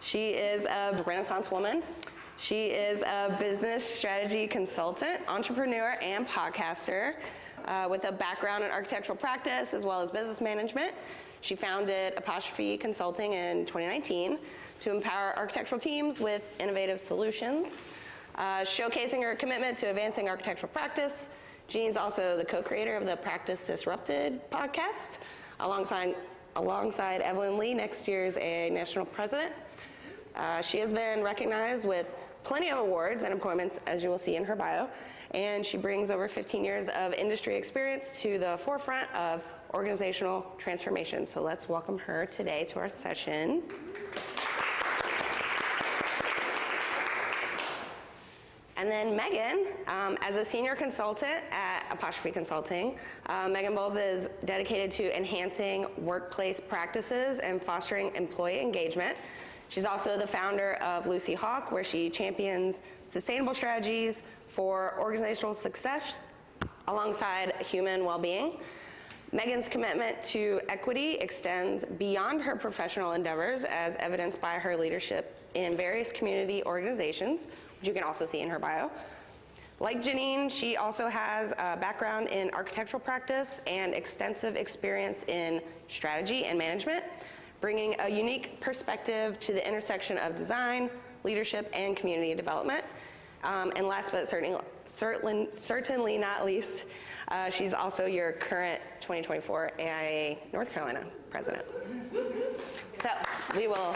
She is a Renaissance woman. She is a business strategy consultant, entrepreneur, and podcaster with a background in architectural practice as well as business management. She founded Apostrophe Consulting in 2019 to empower architectural teams with innovative solutions, showcasing her commitment to advancing architectural practice. Jean's also the co-creator of the Practice Disrupted podcast, alongside Evelyn Lee, next year's AIA National President. She has been recognized with plenty of awards and appointments, as you will see in her bio, and she brings over 15 years of industry experience to the forefront of organizational transformation. So let's welcome her today to our session. And then Megan, as a senior consultant at Apostrophe Consulting, Megan Bowles is dedicated to enhancing workplace practices and fostering employee engagement. She's also the founder of Lucy Hawk, where she champions sustainable strategies for organizational success alongside human well-being. Megan's commitment to equity extends beyond her professional endeavors, as evidenced by her leadership in various community organizations, which you can also see in her bio. Like Janine, she also has a background in architectural practice and extensive experience in strategy and management, bringing a unique perspective to the intersection of design, leadership, and community development. And last but certainly not least, she's also your current 2024 AIA North Carolina president. So we will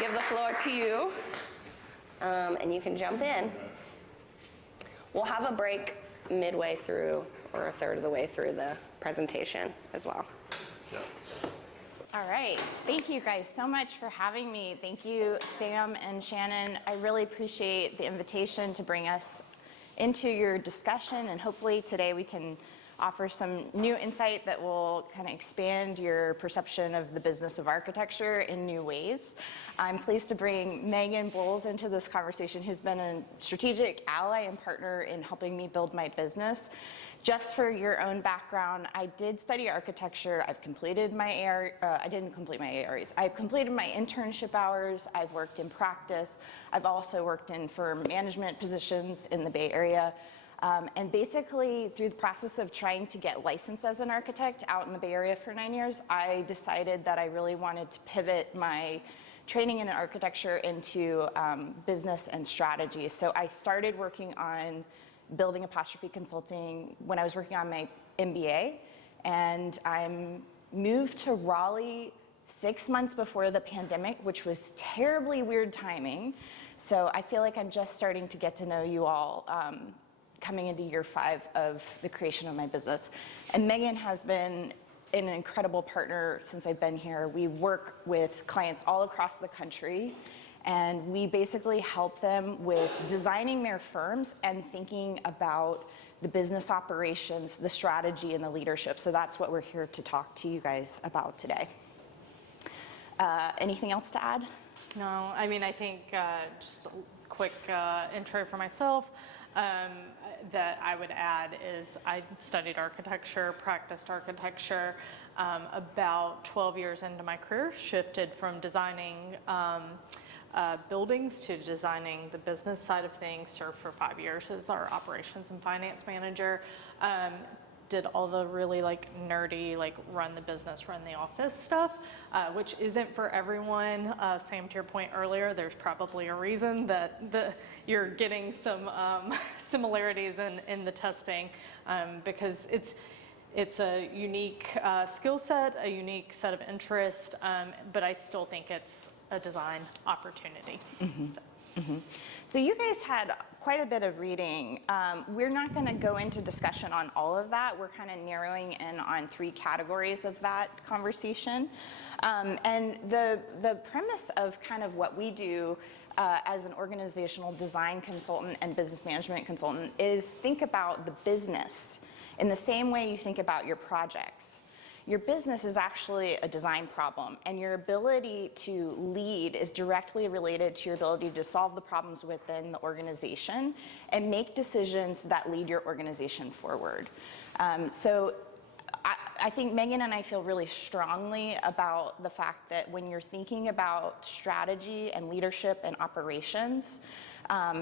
give the floor to you, and you can jump in. We'll have a break midway through or a third of the way through the presentation as well. Yeah. All right, thank you guys so much for having me. Thank you, Sam and Shannon. I really appreciate the invitation to bring us into your discussion, and hopefully today we can offer some new insight that will kind of expand your perception of the business of architecture in new ways. I'm pleased to bring Megan Bowles into this conversation, who's been a strategic ally and partner in helping me build my business. Just for your own background, I did study architecture. I've completed my I didn't complete my AREs. I've completed my internship hours. I've worked in practice. I've also worked in firm management positions in the Bay Area. And basically, through the process of trying to get licensed as an architect out in the Bay Area for 9 years, I decided that I really wanted to pivot my training in architecture into business and strategy. So I started working on building Apostrophe Consulting when I was working on my MBA, and I moved to Raleigh 6 months before the pandemic, which was terribly weird timing. So I feel like I'm just starting to get to know you all coming into year 5 of the creation of my business. And Megan has been an incredible partner since I've been here. We work with clients all across the country, and we basically help them with designing their firms and thinking about the business operations, the strategy, and the leadership. So that's what we're here to talk to you guys about today. Anything else to add? No, I mean, I think just a quick intro for myself that I would add is I studied architecture, practiced architecture. About 12 years into my career, shifted from designing buildings to designing the business side of things. Served for 5 years as our operations and finance manager. Did all the really nerdy, run the business, run the office stuff, which isn't for everyone. Sam, to your point earlier, there's probably a reason that you're getting some similarities in the testing, because it's a unique skill set, a unique set of interest, but I still think it's a design opportunity. Mm-hmm. Mm-hmm. So you guys had quite a bit of reading. We're not going to go into discussion on all of that. We're kind of narrowing in on 3 categories of that conversation. And the premise of kind of what we do as an organizational design consultant and business management consultant is think about the business in the same way you think about your projects. Your business is actually a design problem, and your ability to lead is directly related to your ability to solve the problems within the organization and make decisions that lead your organization forward. So I think Megan and I feel really strongly about the fact that when you're thinking about strategy and leadership and operations,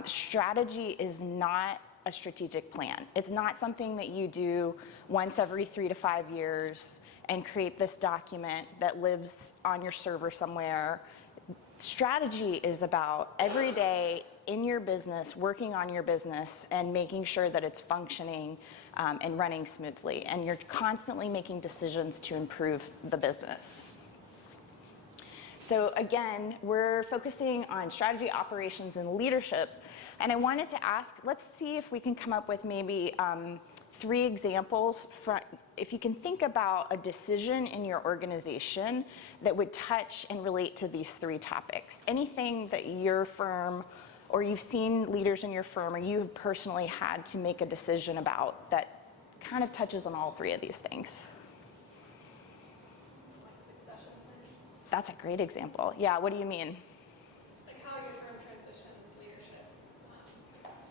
strategy is not a strategic plan. It's not something that you do once every 3 to 5 years and create this document that lives on your server somewhere. Strategy is about every day in your business, working on your business and making sure that it's functioning and running smoothly. And you're constantly making decisions to improve the business. So again, we're focusing on strategy, operations, and leadership. And I wanted to ask, let's see if we can come up with maybe 3 examples. If you can think about a decision in your organization that would touch and relate to these 3 topics. Anything that your firm, or you've seen leaders in your firm, or you have personally had to make a decision about that kind of touches on all 3 of these things. Succession planning. That's a great example. Yeah, what do you mean? Like how your firm transitions leadership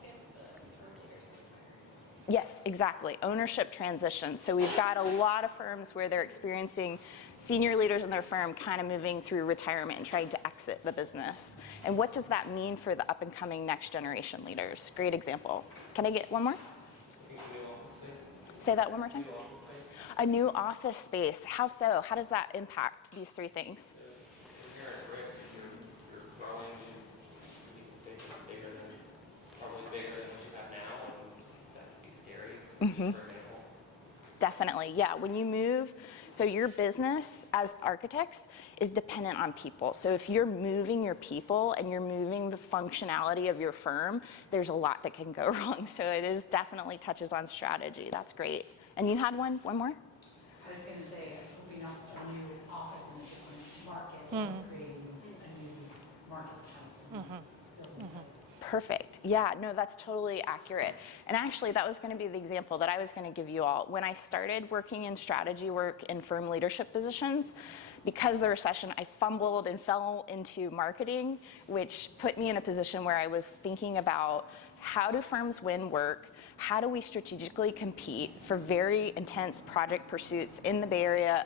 if the firm leaders retire. Yes, exactly. Ownership transition. So we've got a lot of firms where they're experiencing senior leaders in their firm kind of moving through retirement and trying to exit the business. And what does that mean for the up and coming next generation leaders? Great example. Can I get one more? New office space. Say that one more time. New office space. A new office space. How so? How does that impact these 3 things? You're here at risk. You're growing. You need space that's bigger than, probably bigger than what you have now. And that could be scary. Just for example. Definitely, yeah. When you move, so your business as architects is dependent on people. So if you're moving your people and you're moving the functionality of your firm, there's a lot that can go wrong. So it is definitely touches on strategy. That's great. And you had one more? I was going to say, opening up a new office in a different market, creating a new market type. Perfect. Yeah, no, that's totally accurate. And actually, that was going to be the example that I was going to give you all. When I started working in strategy work in firm leadership positions, because of the recession, I fumbled and fell into marketing, which put me in a position where I was thinking about how do firms win work? How do we strategically compete for very intense project pursuits in the Bay Area?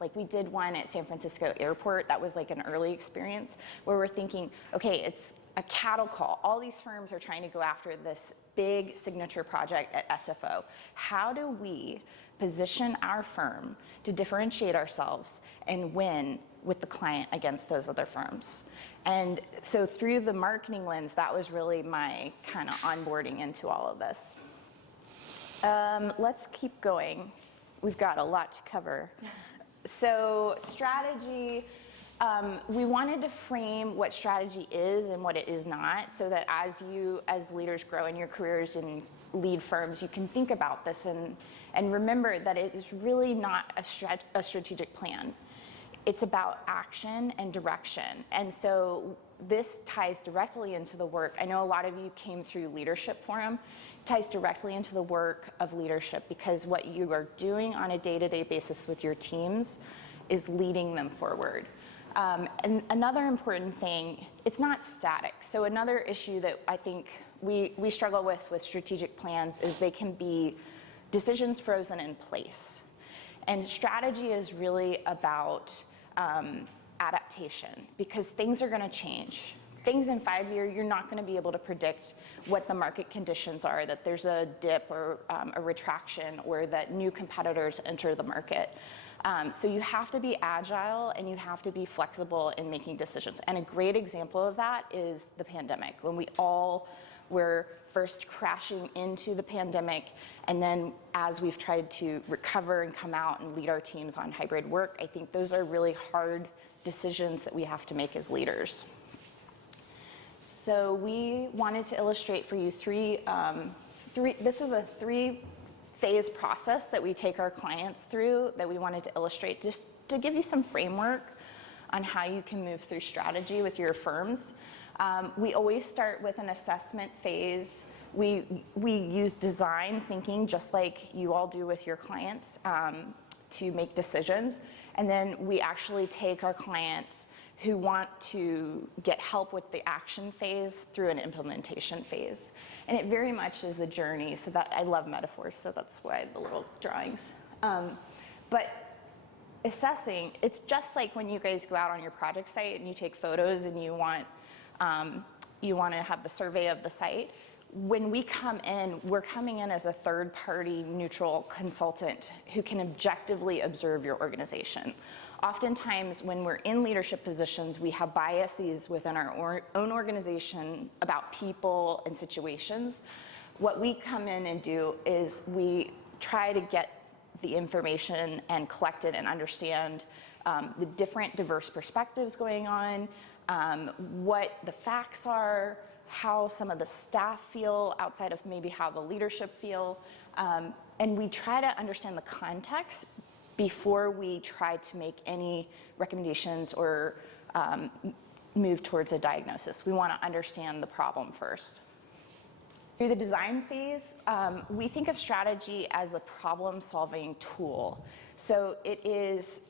Like we did one at San Francisco Airport. That was like an early experience where we're thinking, okay, it's a cattle call. All these firms are trying to go after this big signature project at SFO. How do we position our firm to differentiate ourselves and win with the client against those other firms? And so through the marketing lens, that was really my kind of onboarding into all of this. Let's keep going. We've got a lot to cover. So strategy, we wanted to frame what strategy is and what it is not, so that as you, as leaders, grow in your careers and lead firms, you can think about this and remember that it is really not a strategic plan. It's about action and direction. And so this ties directly into the work. I know a lot of you came through Leadership Forum. It ties directly into the work of leadership, because what you are doing on a day-to-day basis with your teams is leading them forward. And another important thing, it's not static. So another issue that I think we struggle with strategic plans is they can be decisions frozen in place. And strategy is really about adaptation, because things are going to change. Things in 5 years, you're not going to be able to predict what the market conditions are, that there's a dip or a retraction, or that new competitors enter the market. So you have to be agile and you have to be flexible in making decisions. And a great example of that is the pandemic, when we all were first crashing into the pandemic, and then as we've tried to recover and come out and lead our teams on hybrid work, I think those are really hard decisions that we have to make as leaders. So we wanted to illustrate for you this is a 3-phase process that we take our clients through that we wanted to illustrate, just to give you some framework on how you can move through strategy with your firms. We always start with an assessment phase. We use design thinking, just like you all do with your clients, to make decisions. And then we actually take our clients who want to get help with the action phase through an implementation phase. And it very much is a journey, so that I love metaphors, so that's why the little drawings. But assessing, it's just like when you guys go out on your project site and you take photos and you want to have the survey of the site. When we come in, we're coming in as a third-party neutral consultant who can objectively observe your organization. Oftentimes, when we're in leadership positions, we have biases within our own organization about people and situations. What we come in and do is we try to get the information and collect it and understand the different diverse perspectives going on, what the facts are, how some of the staff feel outside of maybe how the leadership feel. And we try to understand the context before we try to make any recommendations or move towards a diagnosis. We want to understand the problem first. Through the design phase, we think of strategy as a problem-solving tool. So it is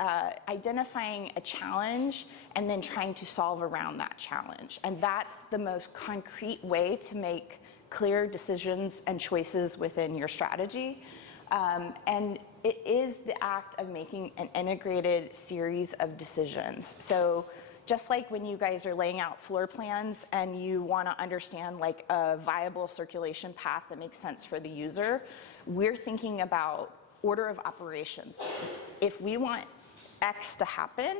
identifying a challenge and then trying to solve around that challenge. And that's the most concrete way to make clear decisions and choices within your strategy. And it is the act of making an integrated series of decisions. So just like when you guys are laying out floor plans and you want to understand like a viable circulation path that makes sense for the user, we're thinking about order of operations. If we want X to happen,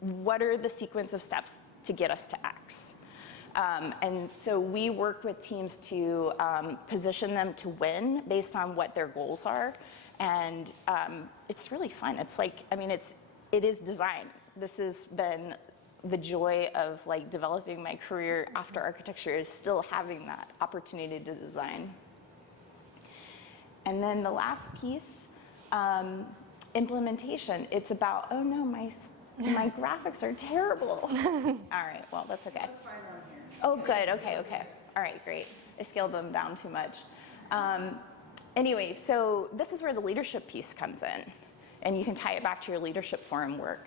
what are the sequence of steps to get us to X? And so we work with teams to position them to win based on what their goals are. And it's really fun. It's like, I mean, it is design. This has been the joy of like developing my career after architecture, is still having that opportunity to design. And then the last piece, implementation. It's about, oh no, my graphics are terrible. All right, well, that's okay. Oh, good, okay. All right, great. I scaled them down too much. Anyway, so this is where the leadership piece comes in, and you can tie it back to your leadership forum work.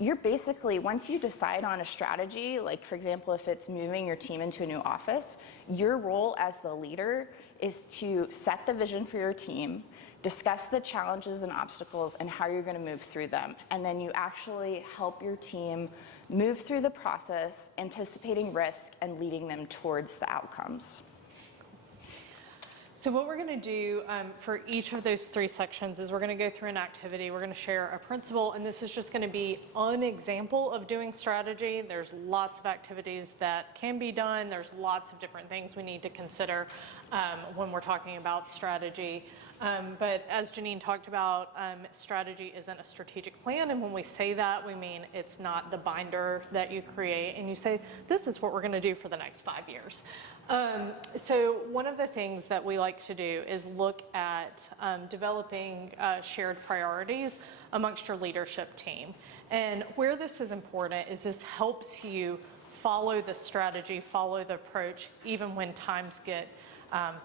You're basically, once you decide on a strategy, like for example, if it's moving your team into a new office, your role as the leader is to set the vision for your team, discuss the challenges and obstacles and how you're going to move through them. And then you actually help your team move through the process, anticipating risk and leading them towards the outcomes. So what we're going to do for each of those three sections is we're going to go through an activity, we're going to share a principle, and this is just going to be an example of doing strategy. There's lots of activities that can be done. There's lots of different things we need to consider when we're talking about strategy. But as Janine talked about, strategy isn't a strategic plan, and when we say that, we mean it's not the binder that you create and you say, this is what we're going to do for the next 5 years. So one of the things that we like to do is look at developing shared priorities amongst your leadership team. And where this is important is this helps you follow the strategy, follow the approach, even when times get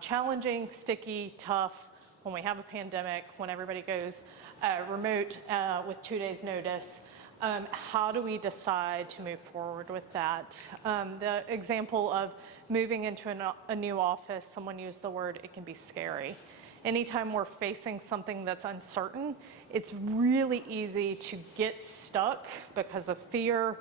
challenging, sticky, tough, when we have a pandemic, when everybody goes remote with 2 days notice. How do we decide to move forward with that? The example of moving into a new office, someone used the word, it can be scary. Anytime we're facing something that's uncertain, it's really easy to get stuck because of fear,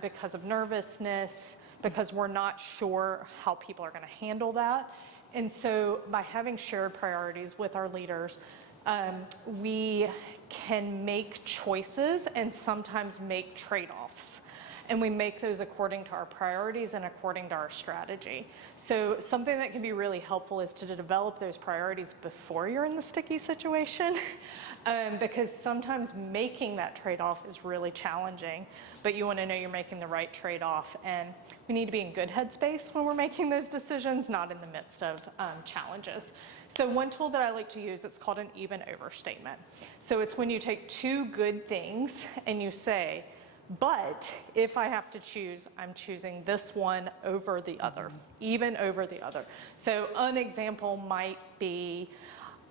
because of nervousness, because we're not sure how people are going to handle that. And so by having shared priorities with our leaders, we can make choices and sometimes make trade-offs. And we make those according to our priorities and according to our strategy. So something that can be really helpful is to develop those priorities before you're in the sticky situation, because sometimes making that trade-off is really challenging, but you want to know you're making the right trade-off. And we need to be in good headspace when we're making those decisions, not in the midst of challenges. So one tool that I like to use, it's called an even over statement. So it's when you take two good things and you say, but if I have to choose, I'm choosing this one over the other, even over the other. So an example might be,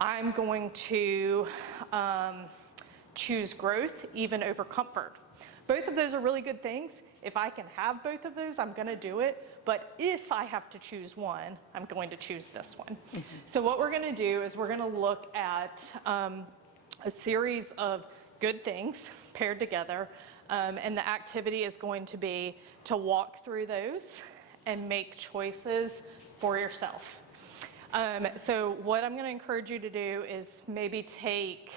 I'm going to choose growth even over comfort. Both of those are really good things. If I can have both of those, I'm going to do it. But if I have to choose one, I'm going to choose this one. So what we're going to do is we're going to look at a series of good things paired together, and the activity is going to be to walk through those and make choices for yourself. So what I'm going to encourage you to do is maybe take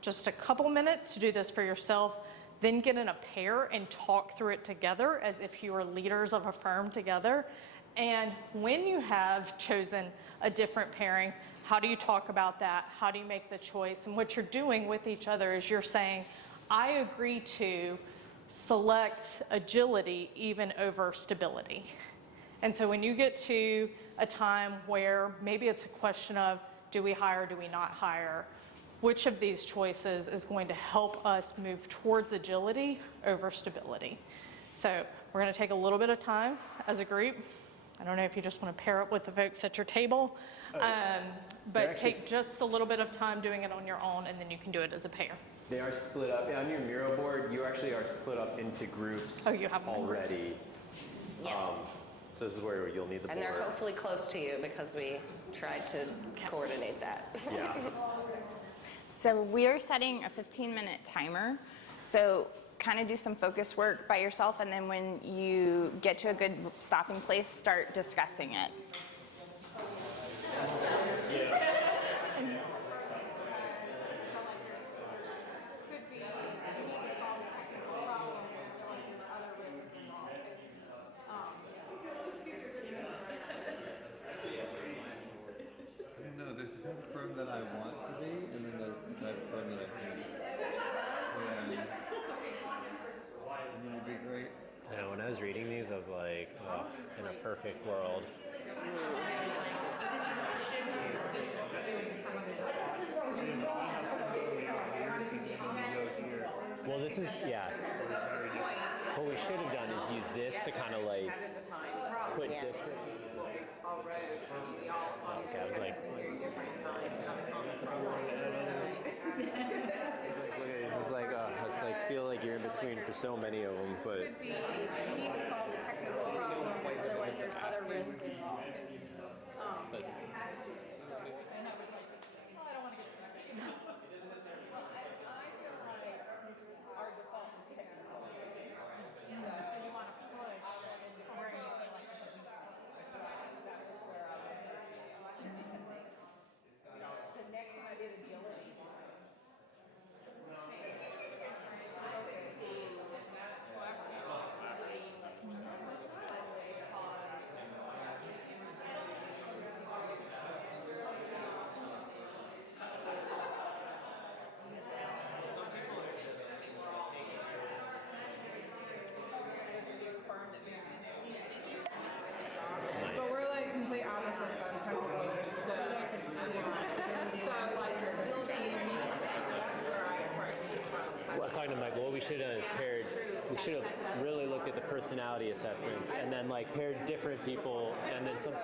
just a couple minutes to do this for yourself, then get in a pair and talk through it together as if you were leaders of a firm together. And when you have chosen a different pairing, how do you talk about that? How do you make the choice? And what you're doing with each other is you're saying, I agree to select agility even over stability. And so when you get to a time where maybe it's a question of, do we hire, do we not hire? Which of these choices is going to help us move towards agility over stability? So we're going to take a little bit of time as a group. I don't know if you just want to pair up with the folks at your table, but take just a little bit of time doing it on your own, and then you can do it as a pair. They are split up. On your Miro board, you actually are split up into groups Oh, you have them in groups. already. Yeah. So this is where you'll need the And board. they're hopefully close to you because we tried to coordinate that. Yeah. So we are setting a 15-minute timer. So kind of do some focus work by yourself, and then when you get to a good stopping place, start discussing it. Could be, we need to solve a technical problem, otherwise there's other risks involved. I don't know. There's the type of firm that I want to be, and then there's the type of firm that I hate. Yeah. And it would be great. I know, when I was reading these, I was like, oh, in a perfect world. Well, this is, yeah. What we should have done is use this to kind of like put Yeah. this. Okay, I was like, it's like, it's like feel like you're in between for so many of them, but. Could be, we need to solve a technical problem, otherwise there's other risk involved. But So, and I was like, well, I don't want to get stuck in it. Our default is technical. So you want to push where you feel like there's a weakness. That was where I was at. The next time I did agility. But we're like complete opposites on technical versus so like ability and that's where I I was talking to Michael, what we should have done is paired, we should have really looked at the personality assessments and then like paired different people and then some. Yeah.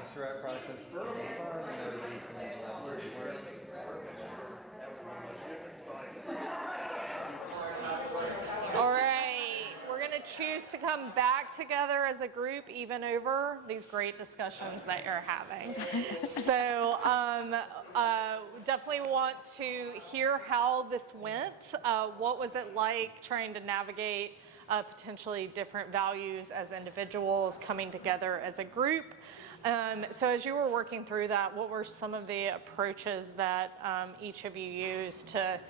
The charrette process is so far, and everybody's going to let work. All right, we're going to choose to come back together as a group, even over these great discussions that you're having. So definitely want to hear how this went. What was it like trying to navigate potentially different values as individuals coming together as a group? So as you were working through that, what were some of the approaches that each of you used to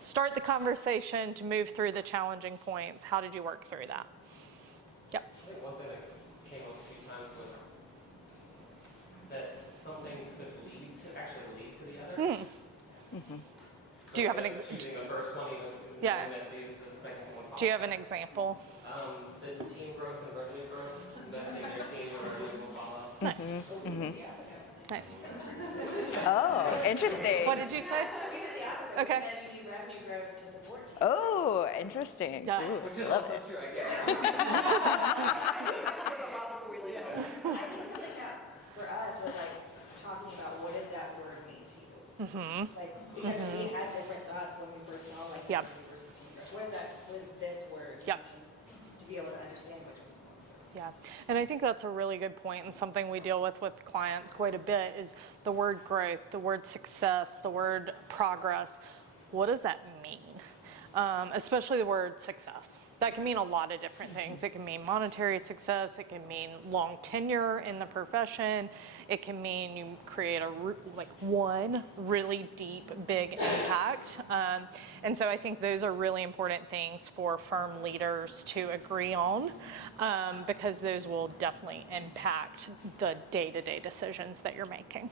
start the conversation, to move through the challenging points? How did you work through that? Yep. I think one thing that came up a few times was that something could actually lead to the other. Do you have an Choosing the first one, even Yeah. knowing that the second one Do you have an example? The team growth and revenue growth, investing in your team or revenue will follow. Nice. Nice. Oh, interesting. What did you say? Okay. Oh, interesting. Yeah. Ooh, Which is love also it. true, I guess. I think something that for us was like talking about what did that word mean to you? Like, because we had different thoughts when we first saw like Yep. revenue versus team growth. what is this word? Yeah. To be able to understand which one's more. Yeah, and I think that's a really good point, and something we deal with clients quite a bit is the word growth, the word success, the word progress. What does that mean? Especially the word success. That can mean a lot of different things. It can mean monetary success. It can mean long tenure in the profession. It can mean you create one really deep, big impact. And so I think those are really important things for firm leaders to agree on, because those will definitely impact the day-to-day decisions that you're making.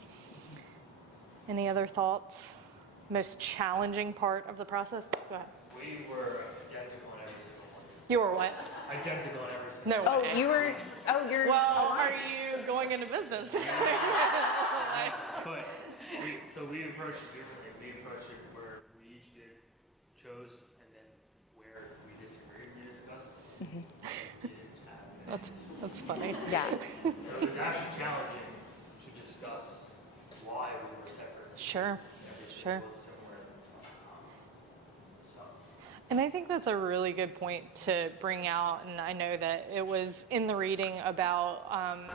Any other thoughts? Most challenging part of the process? Go ahead. We were identical on every single one. You were what? Identical on every single one. No way. You're. Well, are you going into business? But we approached it differently. We approached it where we each chose, and then where we disagreed, we discussed. That's funny. Yeah. So it was actually challenging to discuss why we were separate. Sure. Sure. Was similar. So. And I think that's a really good point to bring out, and I know that it was in the reading about, I'm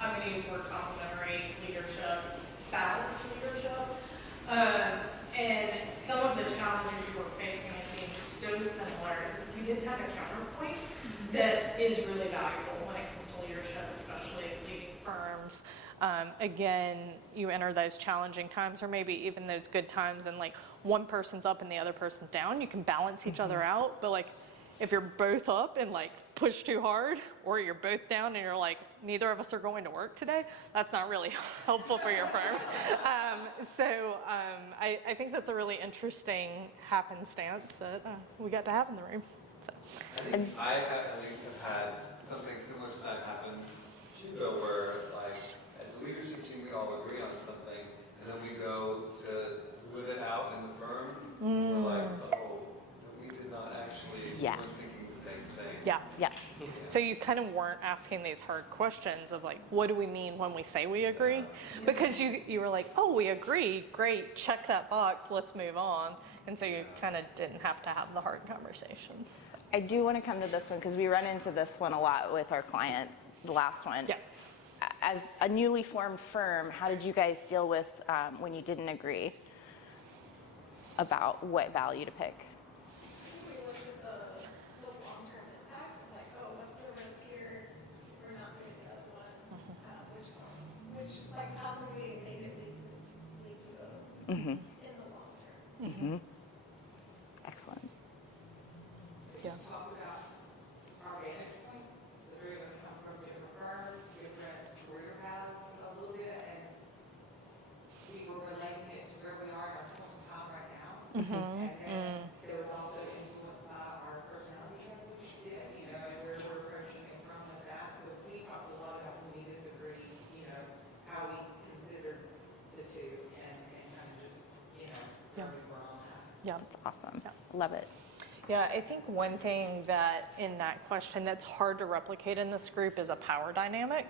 going to use the word complementary leadership, balanced leadership, and some of the challenges you were facing and being so similar is that you didn't have a counterpoint that is really valuable when it comes to leadership, especially leading firms. Again, you enter those challenging times or maybe even those good times and like one person's up and the other person's down, you can balance each other out. But like if you're both up and like push too hard, or you're both down and you're like, neither of us are going to work today, that's not really helpful for your firm. I think that's a really interesting happenstance that we got to have in the room. So. I think I at least have had something similar to that happen too, where like as a leadership team we all agree on something, and then we go to live it out in the firm. We're like, oh, we did not actually, we weren't thinking the same thing. Yeah. So you kind of weren't asking these hard questions of like, what do we mean when we say we agree? Because you were like, oh, we agree, great, check that box, let's move on. And so you kind of didn't have to have the hard conversations. I do want to come to this one because we run into this one a lot with our clients, the last one. Yeah. As a newly formed firm, how did you guys deal with when you didn't agree about what value to pick? We look at the long-term impact, like, oh, what's the risk here? We're not doing the other one. Which one? Like, how do we make it lead to those in the long term? Excellent. Yeah. Talk about our vantage points. The three of us come from different firms, different career paths a little bit, and we were relating it to where we are in our personal time right now. And then there was also influence by our personality tests, which we did, and where we're approaching it from with that. So we talked a lot about when we disagree, how we considered the two and kind of just, where we were on that. Yeah. That's awesome. Love it. Yeah, I think one thing that in that question that's hard to replicate in this group is a power dynamic,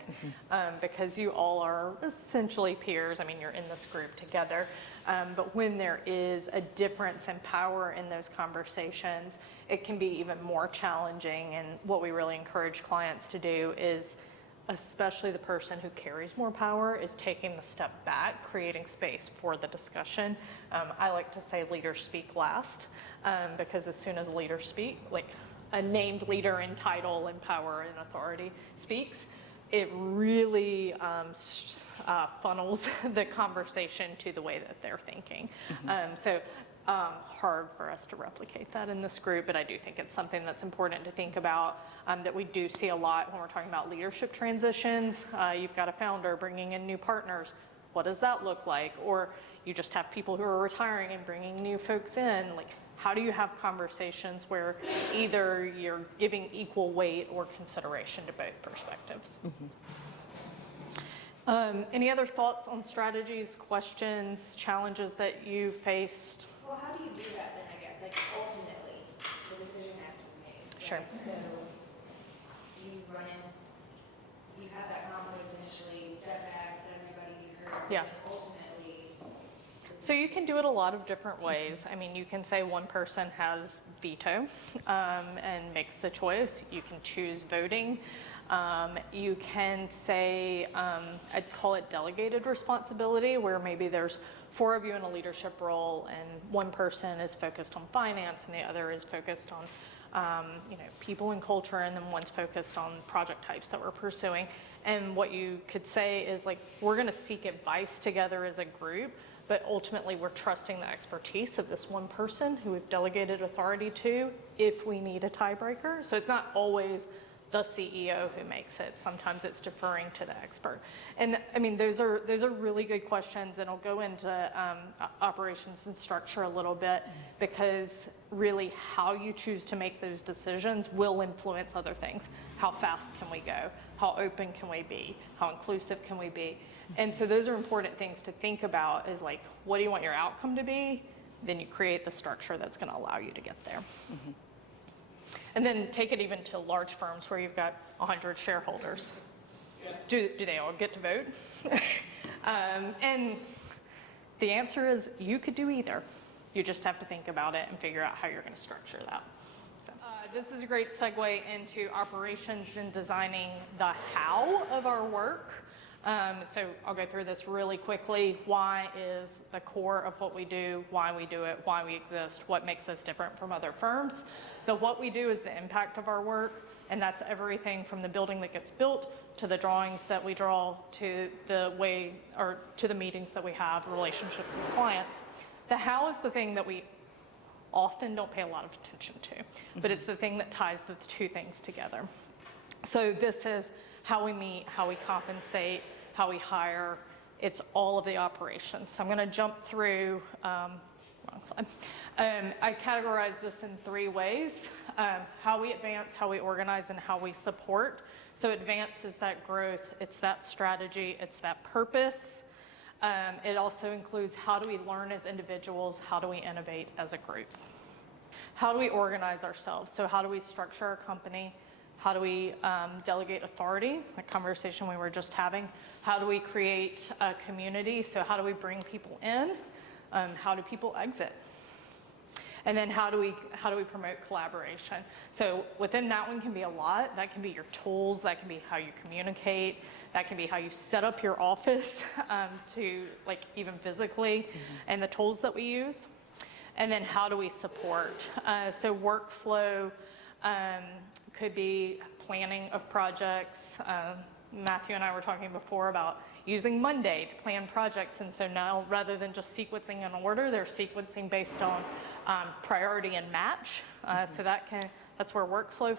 because you all are essentially peers. I mean, you're in this group together, but when there is a difference in power in those conversations, it can be even more challenging. And what we really encourage clients to do is, especially the person who carries more power, is taking the step back, creating space for the discussion. I like to say leaders speak last, because as soon as leaders speak, like a named leader in title and power and authority speaks, it really funnels the conversation to the way that they're thinking. Hard for us to replicate that in this group, but I do think it's something that's important to think about, that we do see a lot when we're talking about leadership transitions. You've got a founder bringing in new partners. What does that look like? Or you just have people who are retiring and bringing new folks in. Like, how do you have conversations where either you're giving equal weight or consideration to both perspectives? Any other thoughts on strategies, questions, challenges that you faced? Well, how do you do that then, I guess? Like, ultimately, the decision has to be made. Sure. So you run in, you have that conflict initially, step back, let everybody be heard. Yeah. And ultimately, So you can do it a lot of different ways. I mean, you can say one person has veto and makes the choice. You can choose voting. You can say, I'd call it delegated responsibility, where maybe there's 4 of you in a leadership role and one person is focused on finance and the other is focused on people and culture, and then one's focused on project types that we're pursuing. And what you could say is like, we're going to seek advice together as a group, but ultimately we're trusting the expertise of this one person who we've delegated authority to if we need a tiebreaker. So it's not always the CEO who makes it. Sometimes it's deferring to the expert. And I mean, those are really good questions, and I'll go into operations and structure a little bit, because really how you choose to make those decisions will influence other things. How fast can we go? How open can we be? How inclusive can we be? And so those are important things to think about, is like, what do you want your outcome to be? Then you create the structure that's going to allow you to get there. Mm-hmm. And then take it even to large firms where you've got 100 shareholders. Do they all get to vote? And the answer is you could do either. You just have to think about it and figure out how you're going to structure that. So, this is a great segue into operations and designing the how of our work. So I'll go through this really quickly. Why is the core of what we do, why we do it, why we exist, what makes us different from other firms. The what we do is the impact of our work, and that's everything from the building that gets built, to the drawings that we draw, to the way, or to the meetings that we have, relationships with clients. The how is the thing that we often don't pay a lot of attention to, but it's the thing that ties the two things together. So this is how we meet, how we compensate, how we hire. It's all of the operations. So I'm going to jump through, wrong slide. I categorize this in 3 ways: how we advance, how we organize, and how we support. So advance is that growth, it's that strategy, it's that purpose. It also includes how do we learn as individuals, how do we innovate as a group. How do we organize ourselves? So how do we structure our company? How do we delegate authority, a conversation we were just having? How do we create a community? So how do we bring people in? How do people exit? And then how do we promote collaboration? So within that one can be a lot. That can be your tools, that can be how you communicate, that can be how you set up your office to like even physically, and the tools that we use. And then how do we support? So workflow could be planning of projects. Matthew and I were talking before about using Monday to plan projects, and so now rather than just sequencing in order, they're sequencing based on priority and match. So that's where workflow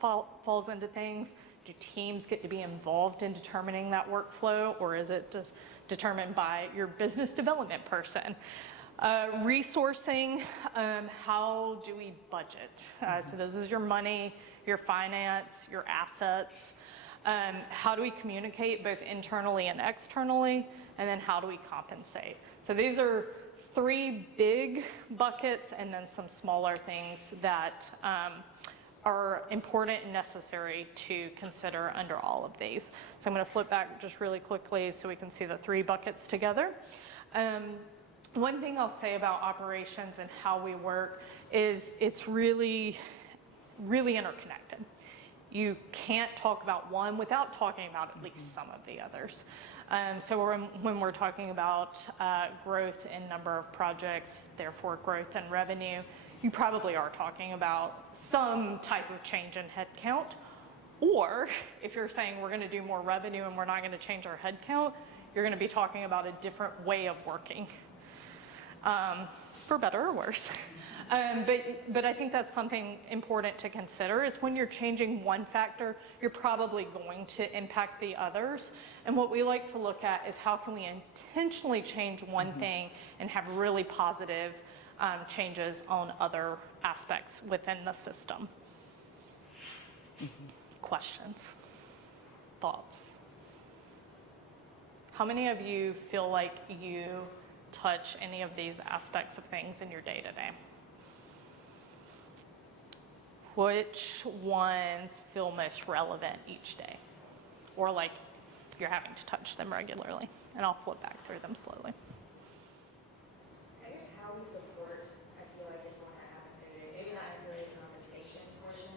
falls into things. Do teams get to be involved in determining that workflow, or is it just determined by your business development person? Resourcing, how do we budget? So this is your money, your finance, your assets. How do we communicate both internally and externally? And then how do we compensate? So these are 3 big buckets, and then some smaller things that are important and necessary to consider under all of these. So I'm going to flip back just really quickly so we can see the 3 buckets together. One thing I'll say about operations and how we work is it's really, really interconnected. You can't talk about one without talking about at least some of the others. So when we're talking about growth in number of projects, therefore growth in revenue, you probably are talking about some type of change in headcount. Or if you're saying we're going to do more revenue and we're not going to change our headcount, you're going to be talking about a different way of working, for better or worse. But I think that's something important to consider, is when you're changing one factor, you're probably going to impact the others. And what we like to look at is how can we intentionally change one thing and have really positive changes on other aspects within the system. Questions? Thoughts? How many of you feel like you touch any of these aspects of things in your day-to-day? Which ones feel most relevant each day? Or like you're having to touch them regularly? And I'll flip back through them slowly.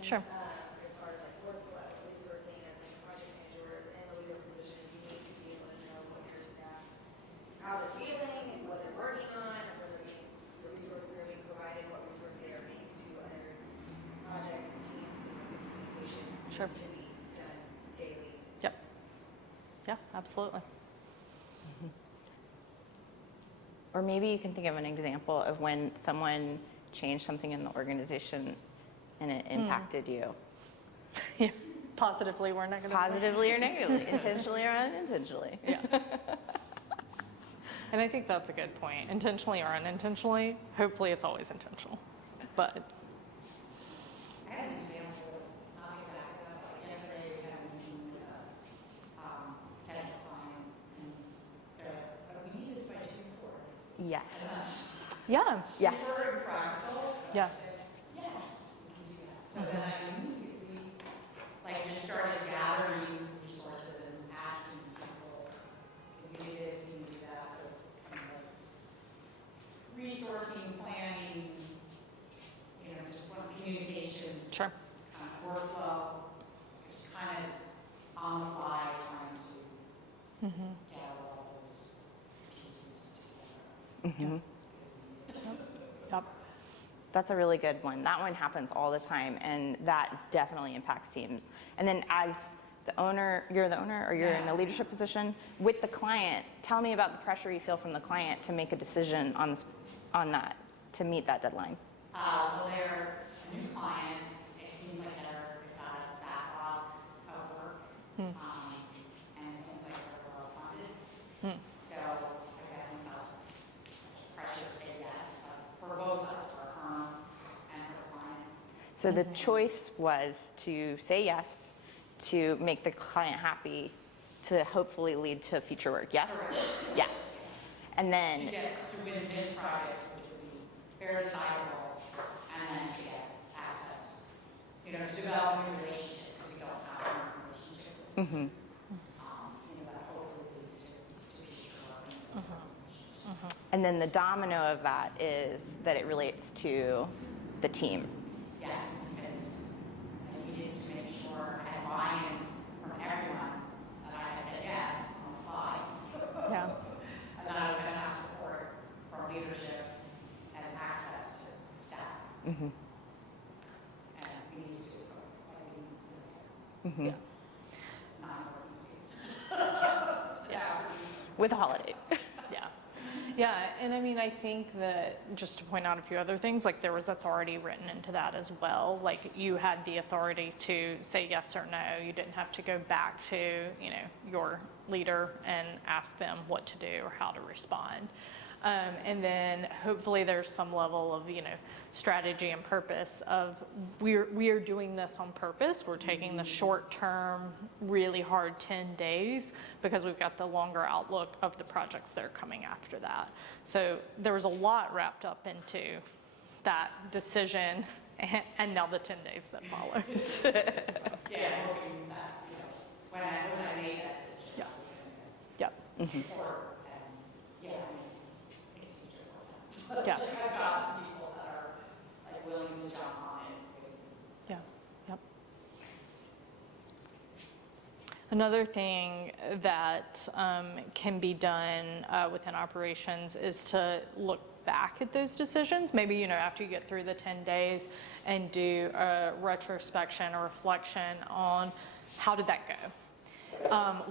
Sure. As far as like workflow, resourcing as like project managers and the leader position, you need to be able to know what your staff, how they're feeling, and what they're working on, or whether the resources they're being provided, what resources they are bringing to other projects and teams, and what the communication Sure. needs to be done daily. Yep. Yeah, absolutely. Or maybe you can think of an example of when someone changed something in the organization and it impacted you, Yeah. Positively or negatively. positively or negatively, intentionally or unintentionally. Yeah. And I think that's a good point. Intentionally or unintentionally, hopefully it's always intentional. But I have an example, it's not exactly that, but yesterday we had a meeting with a potential client, and they're like, "Oh, we need this by June 4th. Yes. And that's Yeah. Yes. super impractical. Yeah. Yes, we can do that. So then I immediately, like, just started gathering resources and asking people, can you do this, can you do that? So it's kind of like resourcing, planning, you know, just one communication, sure. kind of workflow, just kind of on the fly trying to gather all those pieces together. Yep. That's a really good one. That one happens all the time, and that definitely impacts teams. And then as the owner, you're the owner or you're in a leadership position with the client, tell me about the pressure you feel from the client to make a decision on that, to meet that deadline. Well, they're a new client. It seems like they're got a backlog of work, and it seems like they're well funded. So I definitely felt pressure to say yes for both sides, for our firm and for the client. So the choice was to say yes, to make the client happy, to hopefully lead to future work. Yes? Yes. And then, To get to win this project, which would be fairly sizable, and then to get access, you know, to develop a new relationship, because we don't have a current relationship with this. You know, that hopefully leads to future work and relationship. and then the domino of that is that it relates to the team. Yes, because I needed to make sure I had buy-in from everyone, that I had said yes on the fly, Yeah. and that I was going to have support from leadership and access to staff. And we need to do it, Yeah. not working days. With a holiday. Yeah. Yeah, and I mean, I think that, just to point out a few other things, like there was authority written into that as well. Like you had the authority to say yes or no. You didn't have to go back to, you know, your leader and ask them what to do or how to respond. And then hopefully there's some level of, you know, strategy and purpose of we are doing this on purpose. We're taking the short term, really hard 10 days because we've got the longer outlook of the projects that are coming after that. So there was a lot wrapped up into that decision and now the 10 days that follow. Yeah, hoping that, you know, when I made that decision, Yeah. I was Yep. going to support and, yeah, I mean, it's such a hard time. Yeah. Like, I've got some people that are, like, willing to jump on it. Yeah. Yep. Another thing that can be done within operations is to look back at those decisions. Maybe, you know, after you get through the 10 days and do a retrospection or reflection on how did that go?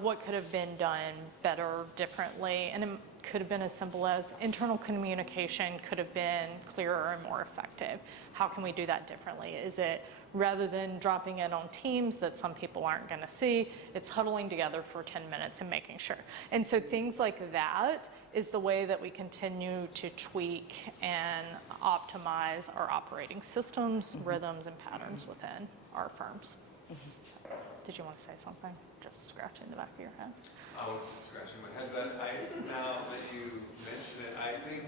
What could have been done better, differently? And it could have been as simple as internal communication could have been clearer and more effective. How can we do that differently? Is it rather than dropping it on Teams that some people aren't going to see, it's huddling together for 10 minutes and making sure. And so things like that is the way that we continue to tweak and optimize our operating systems, rhythms, and patterns within our firms. Did you want to say something? Just scratching the back of your head. I was just scratching my head, but now that you mention it, I think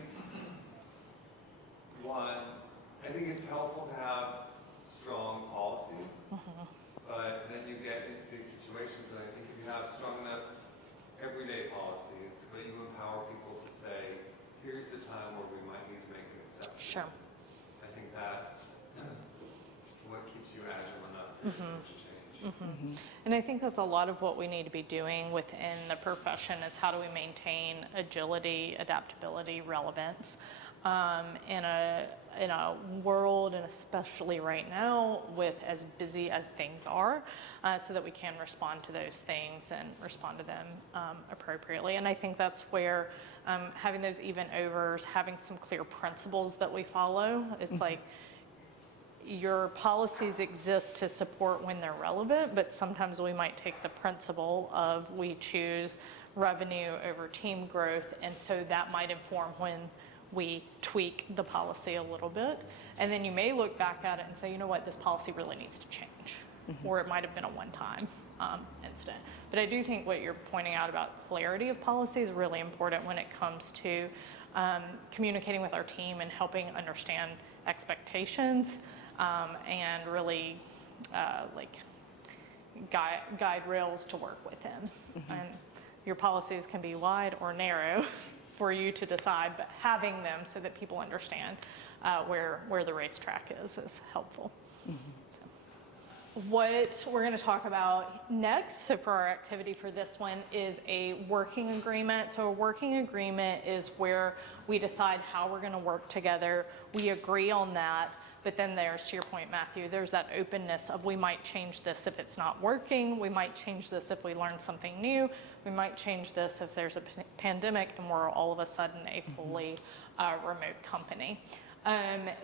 it's helpful to have strong policies, but then you get into these situations, and I think if you have strong enough everyday policies, but you empower people to say, here's the time where we might need to make an exception. Sure. I think that's what keeps you agile to change. And I think that's a lot of what we need to be doing within the profession is how do we maintain agility, adaptability, relevance in a world, and especially right now with as busy as things are, so that we can respond to those things and respond to them appropriately. And I think that's where having those event overs, having some clear principles that we follow, it's like, your policies exist to support when they're relevant, but sometimes we might take the principle of we choose revenue over team growth, and so that might inform when we tweak the policy a little bit. And then you may look back at it and say, you know what, this policy really needs to change, or it might have been a one-time incident. But I do think what you're pointing out about clarity of policy is really important when it comes to communicating with our team and helping understand expectations. And really guide rails to work within. And your policies can be wide or narrow for you to decide, but having them so that people understand where the racetrack is helpful. So, what we're going to talk about next, so for our activity for this one, is a working agreement. So a working agreement is where we decide how we're going to work together. We agree on that. But then there's, to your point, Matthew, there's that openness of we might change this if it's not working. We might change this if we learn something new. We might change this if there's a pandemic and we're all of a sudden a fully remote company.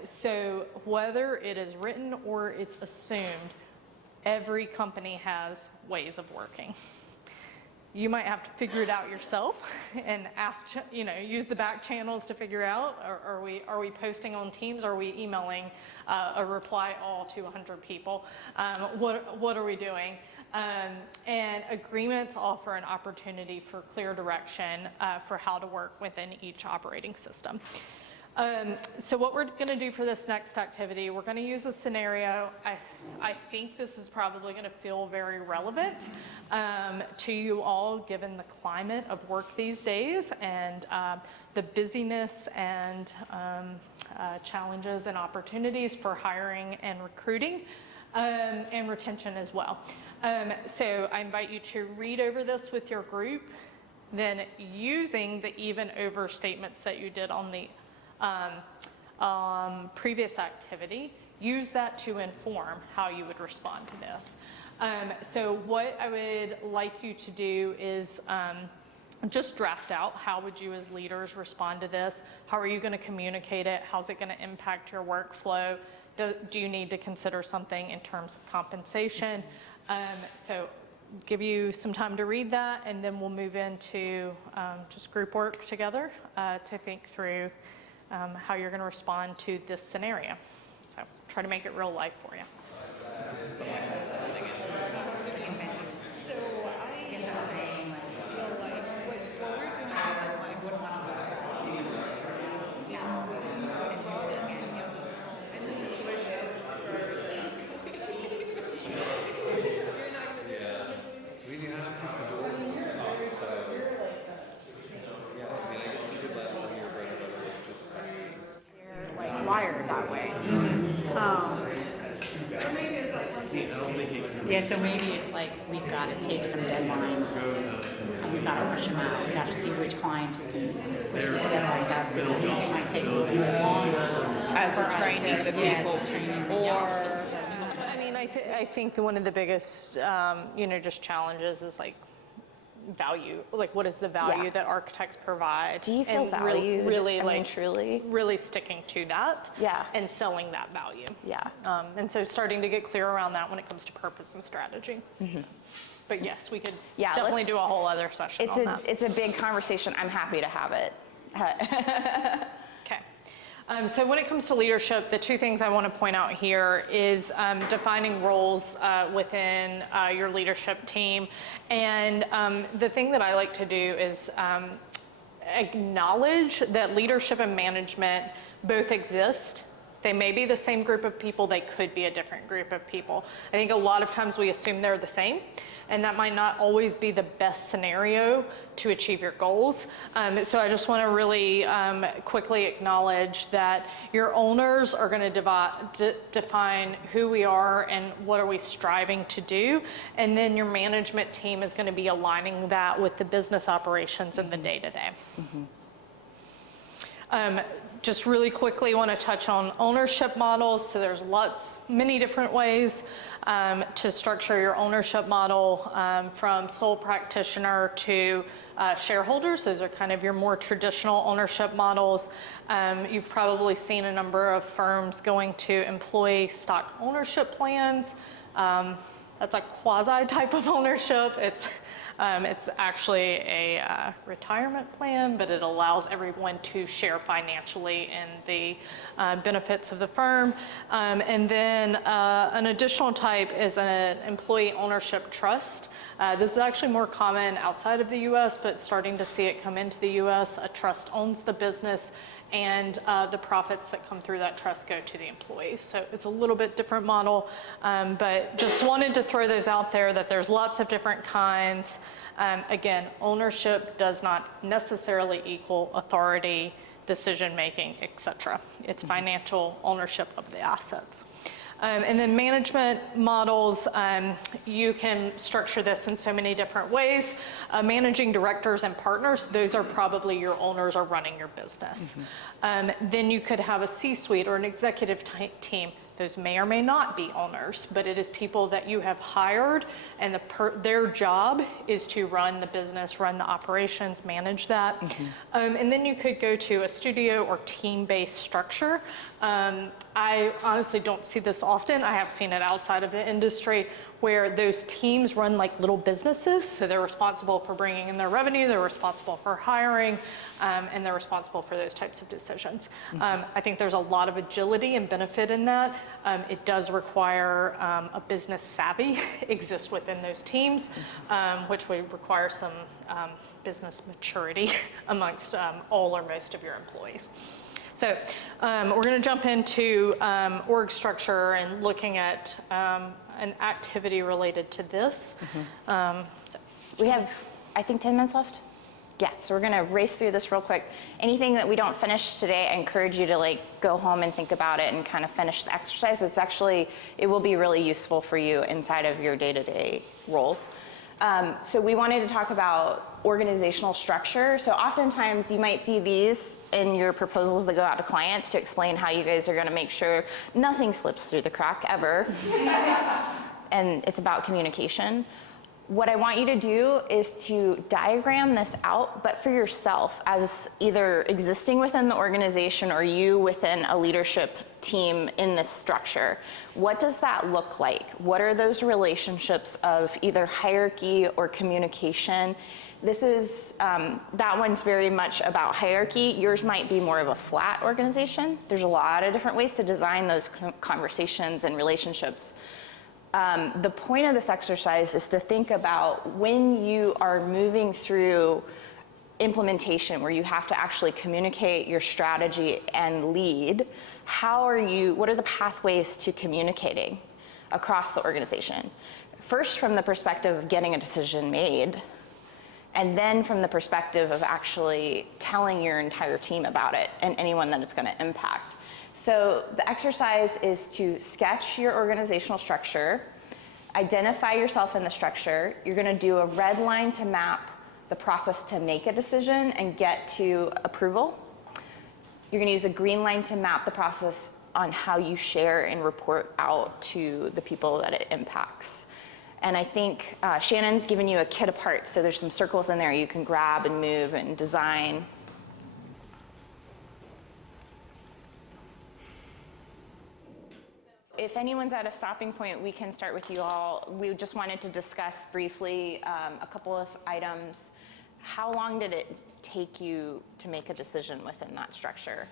So whether it is written or it's assumed, every company has ways of working. You might have to figure it out yourself and ask, use the back channels to figure out, are we posting on Teams? Are we emailing a reply all to 100 people? What are we doing? And agreements offer an opportunity for clear direction for how to work within each operating system. So what we're going to do for this next activity, we're going to use a scenario. I think this is probably going to feel very relevant to you all, given the climate of work these days and the busyness and challenges and opportunities for hiring and recruiting and retention as well. So I invite you to read over this with your group, then using the even over statements that you did on the previous activity, use that to inform how you would respond to this. So what I would like you to do is just draft out how would you as leaders respond to this? How are you going to communicate it? How's it going to impact your workflow? Do you need to consider something in terms of compensation? So give you some time to read that, and then we'll move into just group work together to think through how you're going to respond to this scenario. So try to make it real life for you. So I guess I was saying, feel like what we're doing here, like what one of those deals with and do it again. And this is what We do have to keep the doors open, so yeah, I mean, I guess you could let some of your bread and butter just like wired that way. Yeah, so maybe it's like we've got to take some deadlines and we've got to push them out. We've got to see which clients we can push these deadlines out because I think it might take a little bit longer As we're training the people, or I mean, I think one of the biggest, just challenges is like value. Like, what is the value that architects provide? Do you feel and valued? Really, I mean, truly? really sticking to that. Yeah. And selling that value. Yeah. And so starting to get clear around that when it comes to purpose and strategy. But yes, we could definitely do a whole other session on that. It's a big conversation. I'm happy to have it. Okay. So when it comes to leadership, the two things I want to point out here is defining roles within your leadership team. And the thing that I like to do is acknowledge that leadership and management both exist They may be the same group of people, they could be a different group of people. I think a lot of times we assume they're the same, and that might not always be the best scenario to achieve your goals. So I just want to really quickly acknowledge that your owners are going to define who we are and what are we striving to do, and then your management team is going to be aligning that with the business operations and the day-to-day. Just really quickly want to touch on ownership models. So there's many different ways to structure your ownership model, from sole practitioner to shareholders. Those are kind of your more traditional ownership models. You've probably seen a number of firms going to employee stock ownership plans. That's a quasi type of ownership. It's actually a retirement plan, but it allows everyone to share financially in the benefits of the firm. And then an additional type is an employee ownership trust. This is actually more common outside of the US, but starting to see it come into the US. A trust owns the business, and the profits that come through that trust go to the employees. So it's a little bit different model, but just wanted to throw those out there that there's lots of different kinds. Again, ownership does not necessarily equal authority, decision-making, etc. It's financial ownership of the assets. And then management models, you can structure this in so many different ways. Managing directors and partners, those are probably your owners are running your business. Then you could have a C-suite or an executive team. Those may or may not be owners, but it is people that you have hired, and their job is to run the business, run the operations, manage that. And then you could go to a studio or team-based structure. I honestly don't see this often. I have seen it outside of the industry where those teams run like little businesses. So they're responsible for bringing in their revenue, they're responsible for hiring, and they're responsible for those types of decisions. I think there's a lot of agility and benefit in that. It does require a business savvy exist within those teams, which would require some business maturity amongst all or most of your employees. So we're going to jump into org structure and looking at an activity related to this. So We have, I think, 10 minutes left. Yeah, so we're going to race through this real quick. Anything that we don't finish today, I encourage you to go home and think about it and kind of finish the exercise. It will be really useful for you inside of your day-to-day roles. So we wanted to talk about organizational structure. So oftentimes you might see these in your proposals that go out to clients to explain how you guys are going to make sure nothing slips through the crack ever. And it's about communication. What I want you to do is to diagram this out, but for yourself as either existing within the organization or you within a leadership team in this structure. What does that look like? What are those relationships of either hierarchy or communication? This is, that one's very much about hierarchy. Yours might be more of a flat organization. There's a lot of different ways to design those conversations and relationships. The point of this exercise is to think about when you are moving through implementation where you have to actually communicate your strategy and lead, what are the pathways to communicating across the organization? First, from the perspective of getting a decision made, and then from the perspective of actually telling your entire team about it and anyone that it's going to impact. So the exercise is to sketch your organizational structure, identify yourself in the structure. You're going to do a red line to map the process to make a decision and get to approval. You're going to use a green line to map the process on how you share and report out to the people that it impacts. And I think Shannon's given you a kit of parts, so there's some circles in there you can grab and move and design. If anyone's at a stopping point, we can start with you all. We just wanted to discuss briefly a couple of items. How long did it take you to make a decision within that structure?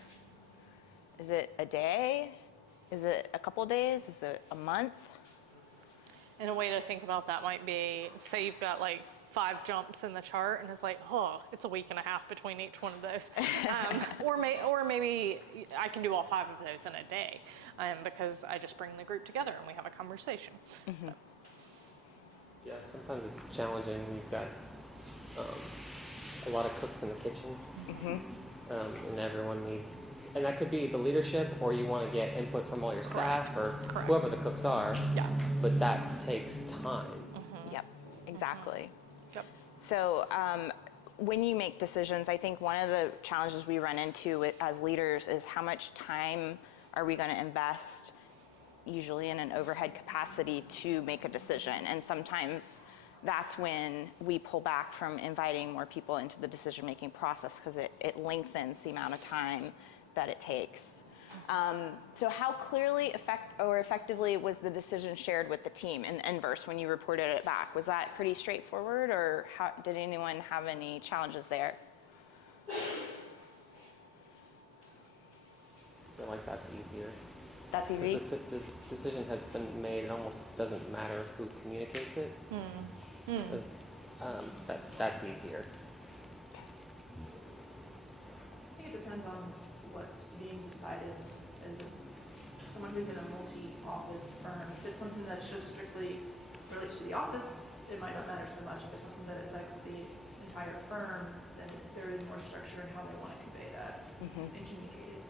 Is it a day? Is it a couple days? Is it a month? And a way to think about that might be, say you've got 5 jumps in the chart, and it's like, oh, it's a week and a half between each one of those. Or maybe I can do all 5 of those in a day, because I just bring the group together and we have a conversation. Mm-hmm. So. Yeah, sometimes it's challenging when you've got a lot of cooks in the kitchen, and everyone needs, and that could be the leadership, or you want to get input from all your staff, or Correct. whoever the cooks are. Yeah. But that takes time. Yep, exactly. Yep. So when you make decisions, I think one of the challenges we run into as leaders is how much time are we going to invest, usually in an overhead capacity, to make a decision. And sometimes that's when we pull back from inviting more people into the decision-making process, because it lengthens the amount of time that it takes. So how clearly effectively was the decision shared with the team in the inverse when you reported it back? Was that pretty straightforward, or did anyone have any challenges there? I feel like that's easier. That's easy? The decision has been made. It almost doesn't matter who communicates it. 'Cause, that's easier. I think it depends on what's being decided. As someone who's in a multi-office firm, if it's something that's just strictly relates to the office, it might not matter so much. If it's something that affects the entire firm, then there is more structure in how they want to convey that and communicate it.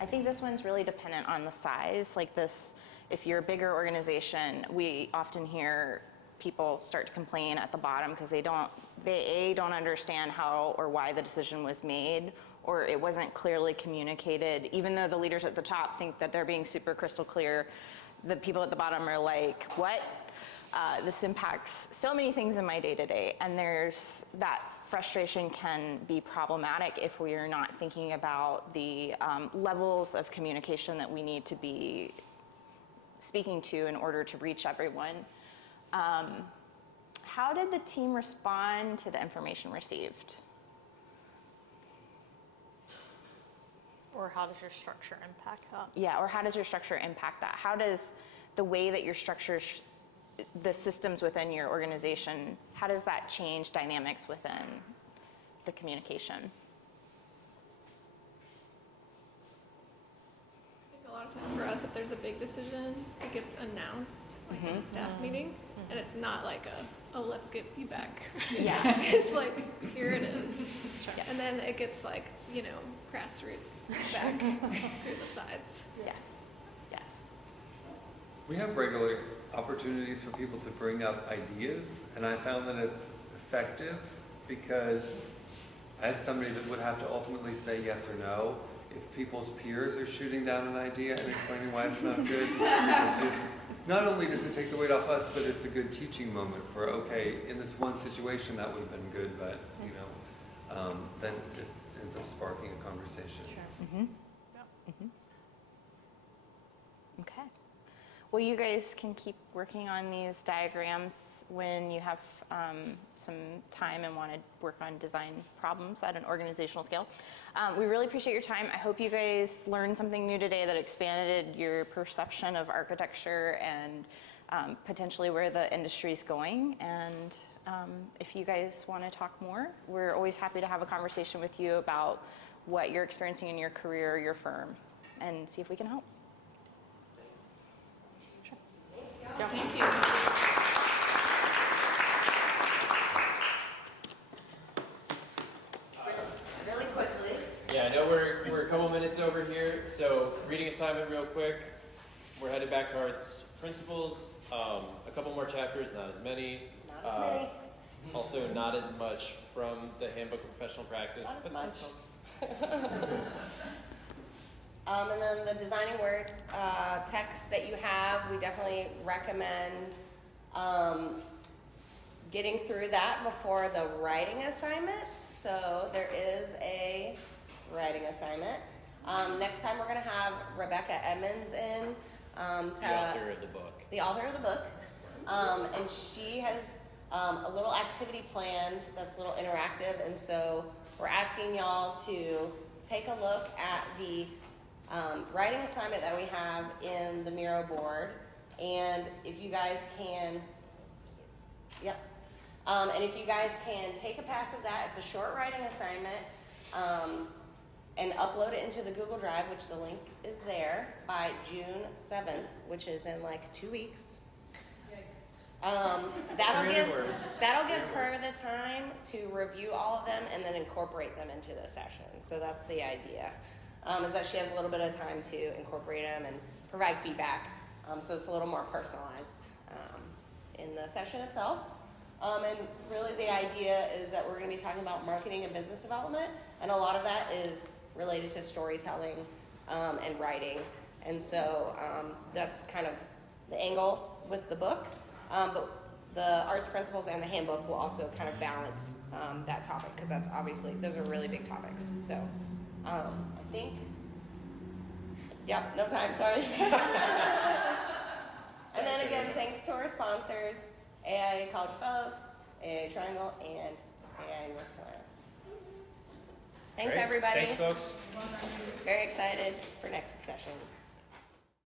I think this one's really dependent on the size. Like this, if you're a bigger organization, we often hear people start to complain at the bottom because they don't understand how or why the decision was made, or it wasn't clearly communicated. Even though the leaders at the top think that they're being super crystal clear, the people at the bottom are like, what? This impacts so many things in my day-to-day. And there's that frustration can be problematic if we are not thinking about the levels of communication that we need to be speaking to in order to reach everyone. How did the team respond to the information received? Or how does your structure impact that? Yeah, or how does your structure impact that? How does the way that your structure, the systems within your organization, how does that change dynamics within the communication? I think a lot of times for us, if there's a big decision, it gets announced like in a staff meeting, and it's not like oh, let's get feedback. Yeah. It's like, here it is. Yeah. And then it gets like, grassroots back through the sides. Yes. Yes. We have regular opportunities for people to bring up ideas, and I found that it's effective because as somebody that would have to ultimately say yes or no, if people's peers are shooting down an idea and explaining why it's not good, it just, not only does it take the weight off us, but it's a good teaching moment for, okay, in this one situation that would have been good, but then it ends up sparking a conversation. Mm-hmm. Okay. Well, you guys can keep working on these diagrams when you have some time and want to work on design problems at an organizational scale. We really appreciate your time. I hope you guys learned something new today that expanded your perception of architecture and potentially where the industry is going. And if you guys want to talk more, we're always happy to have a conversation with you about what you're experiencing in your career or your firm and see if we can help. Yeah. Thank you. Really quickly. Yeah, I know we're a couple minutes over here, so reading assignment real quick. We're headed back to Arts Principles. A couple more chapters, not as many. Not as many. Also, not as much from the Handbook of Professional Practice. Not as but much. still. And then the designing words text that you have, we definitely recommend getting through that before the writing assignment. So there is a writing assignment. Next time we're going to have Rebecca Edmonds in. The author of the book. The author of the book. And she has a little activity planned that's a little interactive. And so we're asking y'all to take a look at the writing assignment that we have in the Miro board. And if you guys can, And if you guys can take a pass of that, it's a short writing assignment, and upload it into the Google Drive, which the link is there, by June 7th, which is in like 2 weeks. That'll 300 give words. her the time to review all of them and then incorporate them into the session. So that's the idea, is that she has a little bit of time to incorporate them and provide feedback. So it's a little more personalized in the session itself. And really the idea is that we're going to be talking about marketing and business development, and a lot of that is related to storytelling and writing. And so that's kind of the angle with the book. But the arts principles and the handbook will also kind of balance that topic, because that's obviously, those are really big topics. So I think, no time, sorry. And then again, thanks to our sponsors, AIA College Fellows, AIA Triangle, and AIA North Carolina. Thanks, Great. everybody. Thanks, folks. Very excited for next session.